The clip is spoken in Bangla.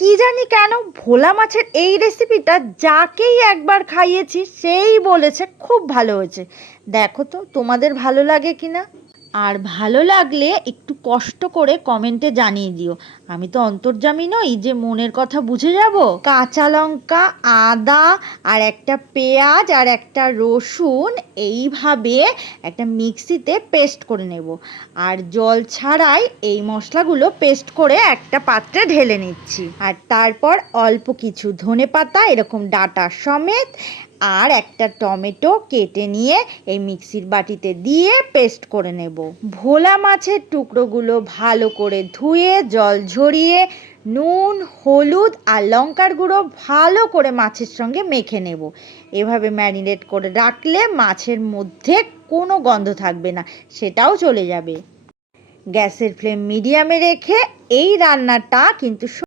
কি জানি কেন ভোলা মাছের এই রেসিপিটা যাকেই একবার খাইয়েছি সেই বলেছে খুব ভালো হয়েছে। দেখো তো তোমাদের ভালো লাগে কিনা। আর ভালো লাগলে একটু কষ্ট করে কমেন্টে জানিয়ে দিও। আমি তো অন্তর্যামী নই যে মনের কথা বুঝে যাব। কাঁচা লঙ্কা, আদা আর একটা পেঁয়াজ আর একটা রসুন এইভাবে একটা মিক্সিতে পেস্ট করে নেব। আর জল ছাড়াই এই মশলাগুলো পেস্ট করে একটা পাত্রে ঢেলে নিচ্ছি। আর তারপর অল্প কিছু ধনেপাতা এরকম ডাটা সমেত আর একটা টমেটো কেটে নিয়ে এই মিক্সির বাটিতে দিয়ে পেস্ট করে নেব। ভোলা মাছের টুকরোগুলো ভালো করে ধুয়ে জল ঝরিয়ে নুন, হলুদ আর লঙ্কার গুঁড়ো ভালো করে মাছের সঙ্গে মেখে নেব। এভাবে ম্যারিনেট করে রাখলে মাছের মধ্যে কোনো গন্ধ থাকবে না, সেটাও চলে যাবে। গ্যাসের ফ্লেম মিডিয়ামে রেখে এই রান্নাটা কিন্তু